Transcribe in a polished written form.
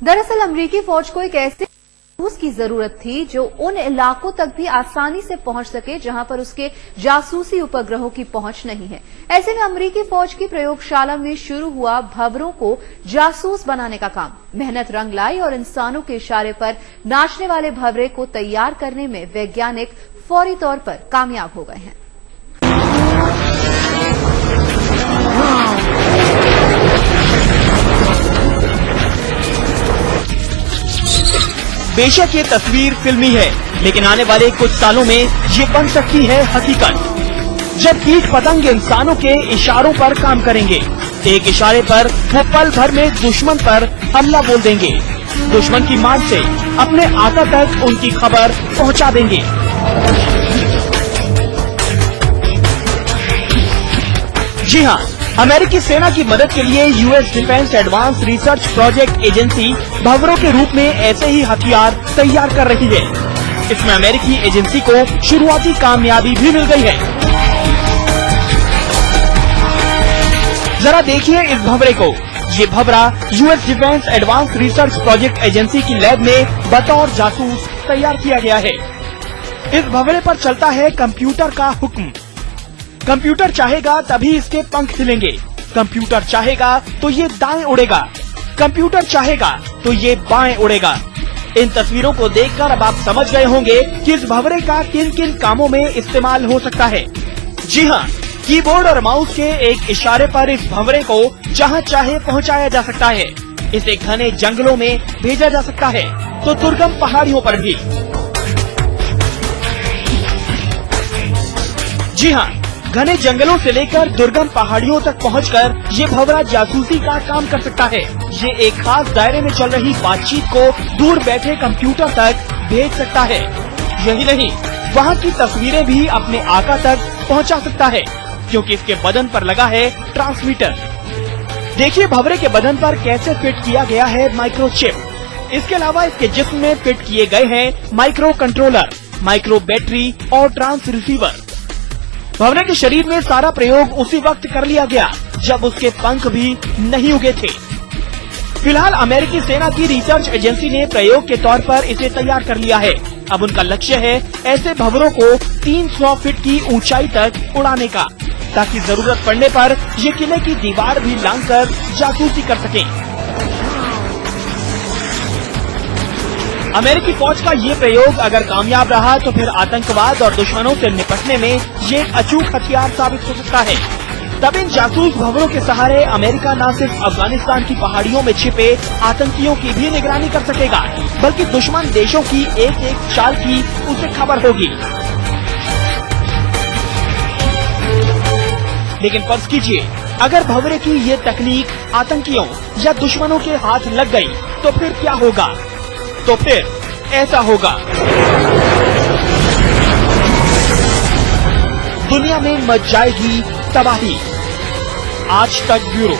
दरअसल अमेरिकी फौज को एक ऐसे जासूस की जरूरत थी जो उन इलाकों तक भी आसानी से पहुंच सके जहां पर उसके जासूसी उपग्रहों की पहुंच नहीं है। ऐसे में अमेरिकी फौज की प्रयोगशाला में शुरू हुआ भंवरों को जासूस बनाने का काम मेहनत रंग लाई और इंसानों के इशारे पर नाचने वाले भंवरे को तैयार करने में वैज्ञानिक फौरी तौर पर कामयाब हो गए हैं। बेशक ये तस्वीर फिल्मी है, लेकिन आने वाले कुछ सालों में ये बन सकती है हकीकत। जब कीट पतंग इंसानों के इशारों पर काम करेंगे, एक इशारे पर वो पल भर में दुश्मन पर हमला बोल देंगे, दुश्मन की मान से अपने आका तक उनकी खबर पहुंचा देंगे। जी हाँ, अमेरिकी सेना की मदद के लिए US defence advance research project agency भंवरों के रूप में ऐसे ही हथियार तैयार कर रही है। इसमें अमेरिकी एजेंसी को शुरुआती कामयाबी भी मिल गई है। जरा देखिए इस भंवरे को। ये भंवरा US defence advance research project agency की लैब में बतौर जासूस तैयार किया गया है। इस भंवरे पर चलता है कंप्यूटर का हुक्म। कंप्यूटर चाहेगा तभी इसके पंख हिलेंगे, कंप्यूटर चाहेगा तो ये दाएं उड़ेगा, कंप्यूटर चाहेगा तो ये बाएं उड़ेगा। इन तस्वीरों को देखकर अब आप समझ गए होंगे कि इस भंवरे का किन किन कामों में इस्तेमाल हो सकता है। जी हाँ, कीबोर्ड और माउस के एक इशारे पर इस भंवरे को जहाँ चाहे पहुँचाया जा सकता है। इसे घने जंगलों में भेजा जा सकता है तो दुर्गम पहाड़ियों पर भी। जी हाँ, घने जंगलों से लेकर दुर्गम पहाड़ियों तक पहुंचकर ये भंवरा जासूसी का काम कर सकता है। ये एक खास दायरे में चल रही बातचीत को दूर बैठे कंप्यूटर तक भेज सकता है। यही नहीं, वहाँ की तस्वीरें भी अपने आका तक पहुंचा सकता है, क्योंकि इसके बदन पर लगा है ट्रांसमीटर। देखिए भंवरे के बदन पर कैसे फिट किया गया है माइक्रोचिप। इसके अलावा इसके जिस्म में फिट किए गए हैं माइक्रो कंट्रोलर, माइक्रो बैटरी और ट्रांस रिसीवर। भंवरे के शरीर में सारा प्रयोग उसी वक्त कर लिया गया जब उसके पंख भी नहीं उगे थे। फिलहाल अमेरिकी सेना की रिसर्च एजेंसी ने प्रयोग के तौर पर इसे तैयार कर लिया है। अब उनका लक्ष्य है ऐसे भंवरों को 300 फीट की ऊंचाई तक उड़ाने का, ताकि जरूरत पड़ने पर ये किले की दीवार भी लांघकर जासूसी कर सकें। अमेरिकी फौज का ये प्रयोग अगर कामयाब रहा तो फिर आतंकवाद और दुश्मनों से निपटने में ये एक अचूक हथियार साबित हो सकता है। तब इन जासूस भंवरों के सहारे अमेरिका न सिर्फ अफगानिस्तान की पहाड़ियों में छिपे आतंकियों की भी निगरानी कर सकेगा, बल्कि दुश्मन देशों की एक एक चाल की उसे खबर होगी। लेकिन फर्ज कीजिए, अगर भंवरे की ये तकनीक आतंकियों या दुश्मनों के हाथ लग गई तो फिर क्या होगा? तो फिर ऐसा होगा, दुनिया में मच जाएगी तबाही। आज तक ब्यूरो।